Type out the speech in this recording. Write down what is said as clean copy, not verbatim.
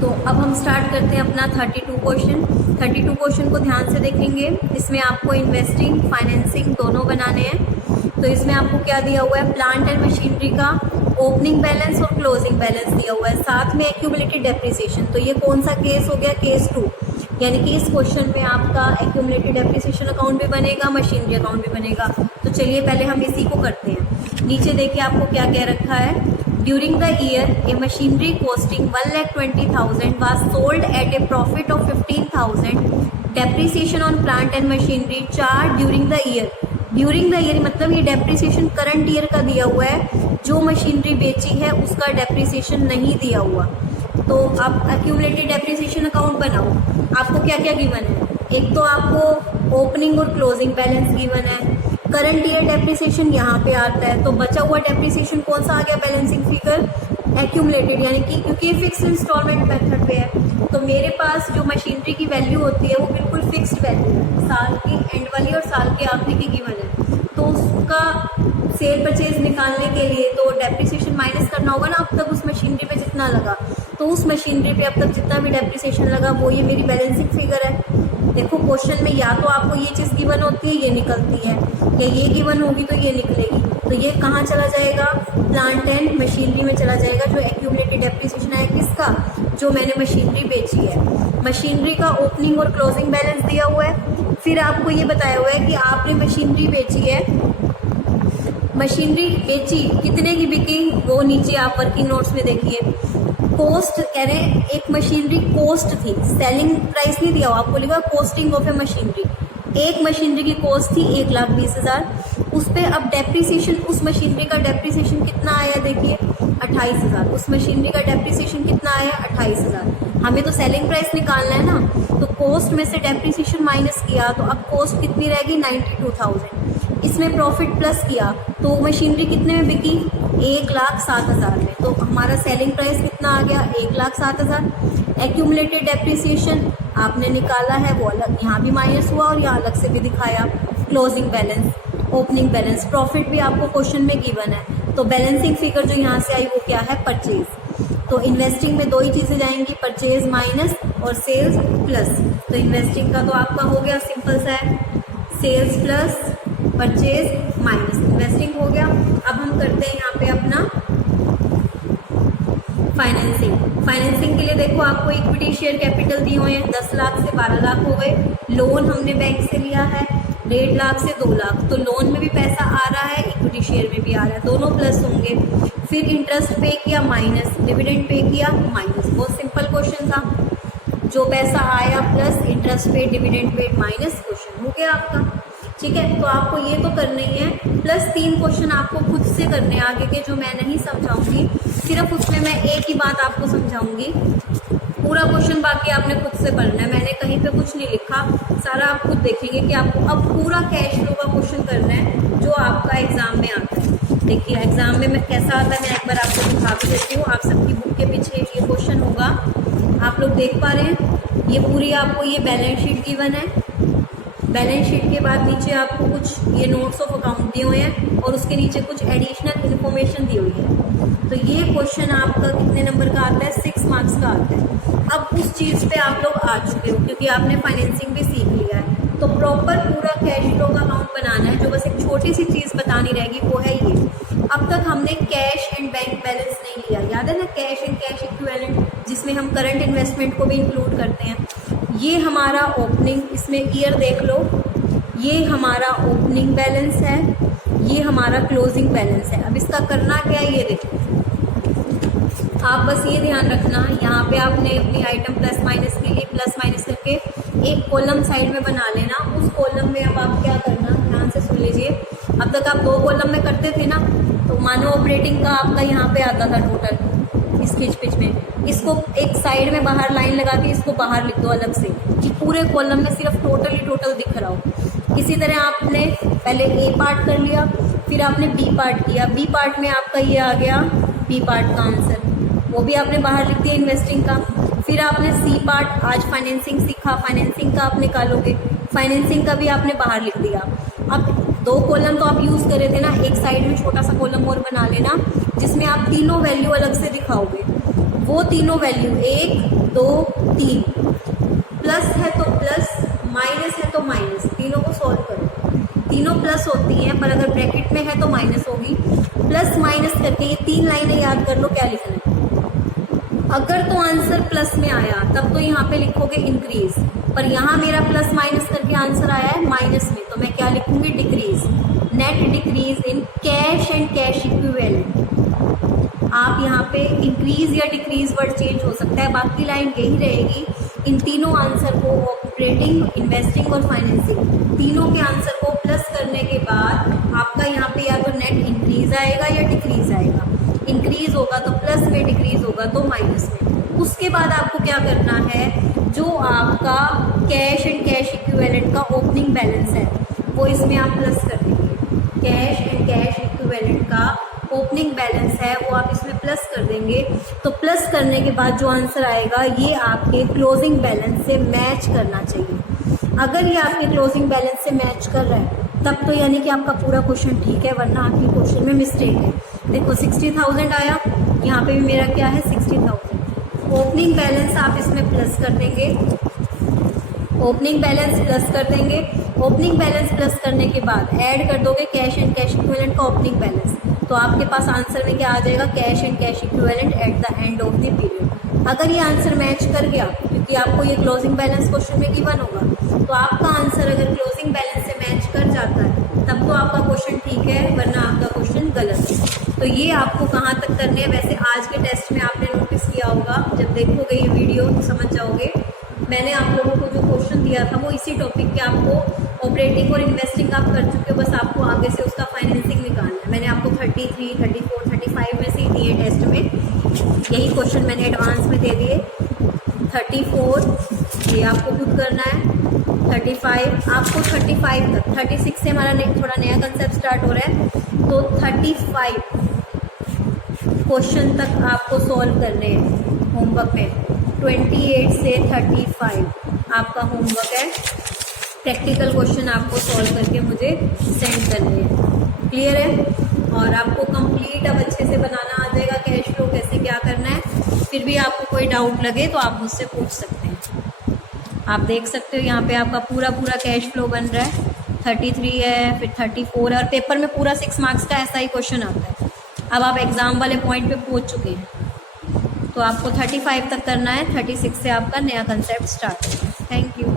तो अब हम स्टार्ट करते हैं अपना 32 क्वेश्चन। 32 क्वेश्चन को ध्यान से देखेंगे। इसमें आपको इन्वेस्टिंग, फाइनेंसिंग दोनों बनाने हैं। तो इसमें आपको क्या दिया हुआ है, प्लांट एंड मशीनरी का ओपनिंग बैलेंस और क्लोजिंग बैलेंस दिया हुआ है, साथ में एक्यूमुलेटेड डेप्रिसिएशन। तो ये कौन सा केस हो गया, केस 2, यानी कि इस क्वेश्चन में आपका एक्यूमुलेटेड डेप्रिसिएशन अकाउंट भी बनेगा, मशीनरी अकाउंट भी बनेगा। तो चलिए पहले हम इसी को करते हैं। नीचे देखिए आपको क्या कह रखा है, during the year A machinery costing 1,20,000 was sold at a profit of 15,000. Depreciation on plant and machinery charge during the year. During the year मतलब ये डेप्रिसिएशन करंट ईयर का दिया हुआ है, जो मशीनरी बेची है उसका डेप्रिसिएशन नहीं दिया हुआ। तो आप एक्यूमुलेटेड डेप्रिसिएशन अकाउंट बनाओ। आपको क्या क्या गिवन है, एक तो आपको ओपनिंग और क्लोजिंग बैलेंस गिवन है, करंट ईयर डेप्रिसिएशन यहाँ पे आता है। तो बचा हुआ डेप्रिसिएशन कौन सा आ गया, बैलेंसिंग फिगर एक्यूमुलेटेड, यानी कि क्योंकि फिक्स इंस्टॉलमेंट मेथड पे है तो मेरे पास जो मशीनरी की वैल्यू होती है वो बिल्कुल फिक्स्ड वैल्यू है, साल की एंड वाली और साल के आखिरी की गिवन है। तो उसका सेल परचेज निकालने के लिए तो डेप्रिसिएशन माइनस करना होगा ना, अब तक उस मशीनरी पे जितना लगा, तो उस मशीनरी पे अब तक जितना भी डेप्रिसिएशन लगा वो ये मेरी बैलेंसिंग फिगर है। देखो क्वेश्चन में या तो आपको ये चीज़ गिवन होती है, ये निकलती है, या ये गिवन होगी तो ये निकलेगी। तो ये कहाँ चला जाएगा, प्लांट एंड मशीनरी में चला जाएगा, जो एक्यूमुलेटेड डेप्रिसिएशन है किसका, जो मैंने मशीनरी बेची है। मशीनरी का ओपनिंग और क्लोजिंग बैलेंस दिया हुआ है। फिर आपको ये बताया हुआ है कि आपने मशीनरी बेची है, मशीनरी बेची कितने की बिकी, वो नीचे आप वर्किंग नोट्स में देखिए। कॉस्ट कह रहे हैं, एक मशीनरी कॉस्ट थी, सेलिंग प्राइस नहीं दिया हुआ, आपको लिखा कॉस्टिंग ऑफ ए मशीनरी। एक मशीनरी की कॉस्ट थी 1,20,000, उस पर अब डेप्रिसिएशन, उस मशीनरी का डेप्रिसिएशन कितना आया देखिए 28,000। उस मशीनरी का डेप्रिसिएशन कितना आया 28,000। हमें तो सेलिंग प्राइस निकालना है ना, तो कॉस्ट में से डेप्रिसिएशन माइनस किया तो अब कॉस्ट कितनी रहेगी 92,000। इसमें प्रॉफिट प्लस किया तो मशीनरी कितने में बिकी 1,07,000 में। तो हमारा सेलिंग प्राइस कितना आ गया 1,07,000। एक्यूमुलेटेड डेप्रिसिएशन आपने निकाला है वो अलग, यहाँ भी माइनस हुआ और यहाँ अलग से भी दिखाया। Closing balance, opening balance, profit भी आपको क्वेश्चन में गिवन है। तो बैलेंसिंग फिगर जो यहाँ से आई वो क्या है, परचेज। तो इन्वेस्टिंग में दो ही चीज़ें जाएंगी, परचेज माइनस और सेल्स प्लस। तो इन्वेस्टिंग का तो आपका हो गया सिंपल सा है, sales plus purchase minus investing हो गया। अब हम करते हैं यहाँ पे अपना फाइनेंसिंग। फाइनेंसिंग के लिए देखो आपको इक्विटी शेयर कैपिटल दिए हुए हैं, 10 लाख से 12 लाख हो गए। लोन हमने बैंक से लिया है 1.5 लाख से 2 लाख, तो लोन में भी पैसा आ रहा है, इक्विटी शेयर में भी आ रहा है, दोनों प्लस होंगे। फिर इंटरेस्ट पे किया माइनस, डिविडेंड पे किया माइनस। बहुत सिंपल क्वेश्चन था, जो पैसा आया प्लस, इंटरेस्ट पे डिविडेंड पे माइनस, क्वेश्चन हो गया आपका। ठीक है, तो आपको ये तो करना ही है, प्लस 3 क्वेश्चन आपको खुद से करने हैं आगे के, जो मैं नहीं समझाऊंगी, सिर्फ उसमें मैं एक ही बात आपको समझाऊंगी। पूरा क्वेश्चन बाकी आपने खुद से पढ़ना है, मैंने कहीं पे कुछ नहीं लिखा, सारा आप खुद देखेंगे कि आपको अब पूरा कैश फ्लो का क्वेश्चन करना है जो आपका एग्जाम में आता है। देखिए एग्जाम में कैसा आता है, मैं एक बार आपको दिखा भी देती हूँ। आप सबकी बुक के पीछे ये क्वेश्चन होगा, आप लोग देख पा रहे हैं। ये पूरी आपको ये बैलेंस शीट गिवन है, बैलेंस शीट के बाद नीचे आपको कुछ ये नोट्स ऑफ अकाउंट दिए हुए हैं और उसके नीचे कुछ एडिशनल इन्फॉर्मेशन दी हुई है। तो ये क्वेश्चन आपका कितने नंबर का आता है, 6 मार्क्स का आता है। अब उस चीज़ पे आप लोग आ चुके हो क्योंकि आपने फाइनेंसिंग भी सीख लिया है। तो प्रॉपर पूरा कैश फ्लो का अकाउंट बनाना है। जो बस एक छोटी सी चीज़ बतानी रहेगी वो है ये, अब तक हमने कैश एंड बैंक बैलेंस नहीं लिया, याद है ना, कैश एंड कैश इक्विवेलेंट, जिसमें हम करंट इन्वेस्टमेंट को भी इंक्लूड करते हैं। ये हमारा ओपनिंग, इसमें ईयर देख लो, ये हमारा ओपनिंग बैलेंस है, ये हमारा क्लोजिंग बैलेंस है। अब इसका करना क्या है ये देखो, आप बस ये ध्यान रखना, यहाँ पे आपने अपनी आइटम प्लस माइनस के लिए प्लस माइनस करके एक कॉलम साइड में बना लेना। उस कॉलम में अब आप क्या करना, ध्यान से सुन लीजिए। अब तक आप 2 कॉलम में करते थे ना, तो मानो ऑपरेटिंग का आपका यहाँ पे आता था टोटल इस खिच में, इसको एक साइड में बाहर लाइन लगा के इसको बाहर लिख दो अलग से कि पूरे कॉलम में सिर्फ टोटल ही टोटल दिख रहा हो। इसी तरह आपने पहले ए पार्ट कर लिया, फिर आपने बी पार्ट किया, बी पार्ट में आपका ये आ गया बी पार्ट का आंसर, वो भी आपने बाहर लिख दिया इन्वेस्टिंग का। फिर आपने सी पार्ट, आज फाइनेंसिंग सीखा, फाइनेंसिंग का आप निकालोगे, फाइनेंसिंग का भी आपने बाहर लिख दिया। अब 2 कॉलम तो आप यूज़ करे थे ना, एक साइड में छोटा सा कॉलम और बना लेना जिसमें आप तीनों वैल्यू अलग से दिखाओगे। वो तीनों वैल्यू 1 2 3, प्लस है तो प्लस, माइनस है तो माइनस, तीनों को सॉल्व करो। तीनों प्लस होती हैं पर अगर ब्रैकेट में है तो माइनस होगी। प्लस माइनस करके ये 3 लाइनें याद कर लो क्या लिखना है। अगर तो आंसर प्लस में आया तब तो यहाँ पे लिखोगे इंक्रीज, पर यहाँ मेरा प्लस माइनस करके आंसर आया है माइनस में, तो मैं क्या लिखूंगी, decrease. Net decrease in cash and cash equivalent. आप यहाँ पे इंक्रीज या डिक्रीज वर्ड चेंज हो सकता है, बाकी लाइन यही रहेगी। इन तीनों आंसर को, ऑपरेटिंग, इन्वेस्टिंग और फाइनेंसिंग, तीनों के आंसर को प्लस करने के बाद आपका यहाँ पे या तो नेट इंक्रीज आएगा या डिक्रीज आएगा। इंक्रीज होगा तो प्लस में, डिक्रीज होगा तो माइनस में। उसके बाद आपको क्या करना है, जो आपका कैश एंड कैश इक्विवेलेंट का ओपनिंग बैलेंस है वो इसमें आप प्लस कर देंगे। कैश एंड कैश इक्विवेलेंट का ओपनिंग बैलेंस है वो आप इसमें प्लस कर देंगे। तो प्लस करने के बाद जो आंसर आएगा ये आपके क्लोजिंग बैलेंस से मैच करना चाहिए। अगर ये आपके क्लोजिंग बैलेंस से मैच कर रहा है तब तो यानी कि आपका पूरा क्वेश्चन ठीक है, वरना आपके क्वेश्चन में मिस्टेक है। देखो 60,000 आया, यहाँ पे भी मेरा क्या है 60,000। ओपनिंग बैलेंस आप इसमें प्लस कर देंगे, ओपनिंग बैलेंस प्लस कर देंगे। ओपनिंग बैलेंस प्लस करने के बाद ऐड कर दोगे कैश एंड कैश इक्विवेलेंट का ओपनिंग बैलेंस, तो आपके पास आंसर में क्या आ जाएगा, cash and cash equivalent at the end of the period. अगर ये आंसर मैच कर गया, क्योंकि आपको ये क्लोजिंग बैलेंस क्वेश्चन में गिवन होगा, तो आपका आंसर अगर क्लोजिंग बैलेंस से मैच कर जाता है तब तो आपका क्वेश्चन ठीक है, वरना आपका क्वेश्चन गलत है। तो ये आपको कहाँ तक करने हैं, वैसे आज के टेस्ट में आपने नोटिस किया होगा, जब देखोगे ये वीडियो तो समझ जाओगे। मैंने आप लोगों को जो क्वेश्चन दिया था वो इसी टॉपिक के आपको ऑपरेटिंग और इन्वेस्टिंग आप कर चुके हो, बस आपको आगे से उसका फाइनेंसिंग निकालना है। मैंने आपको 33, 34, 35 में से ही दिए टेस्ट में, यही क्वेश्चन मैंने एडवांस में दे दिए। 34 ये आपको खुद करना है, 35 आपको 35 तक, 36 से हमारा थोड़ा नया कंसेप्ट स्टार्ट हो रहा है, तो 35 क्वेश्चन तक आपको सॉल्व करने हैं होमवर्क में। 28 से 35 आपका होमवर्क है, प्रैक्टिकल क्वेश्चन आपको सॉल्व करके मुझे सेंड करने हैं। क्लियर है? और आपको कंप्लीट अब अच्छे से बनाना आ जाएगा, कैश फ्लो कैसे क्या करना है। फिर भी आपको कोई डाउट लगे तो आप मुझसे पूछ सकते हैं। आप देख सकते हो यहाँ पे आपका पूरा कैश फ्लो बन रहा है। 33 है, फिर 34 है, और पेपर में पूरा 6 मार्क्स का ऐसा ही क्वेश्चन आता है। अब आप एग्ज़ाम वाले पॉइंट पे पहुँच चुके हैं, तो आपको 35 तक करना है, 36 से आपका नया कंसेप्ट स्टार्ट होगा। Thank you.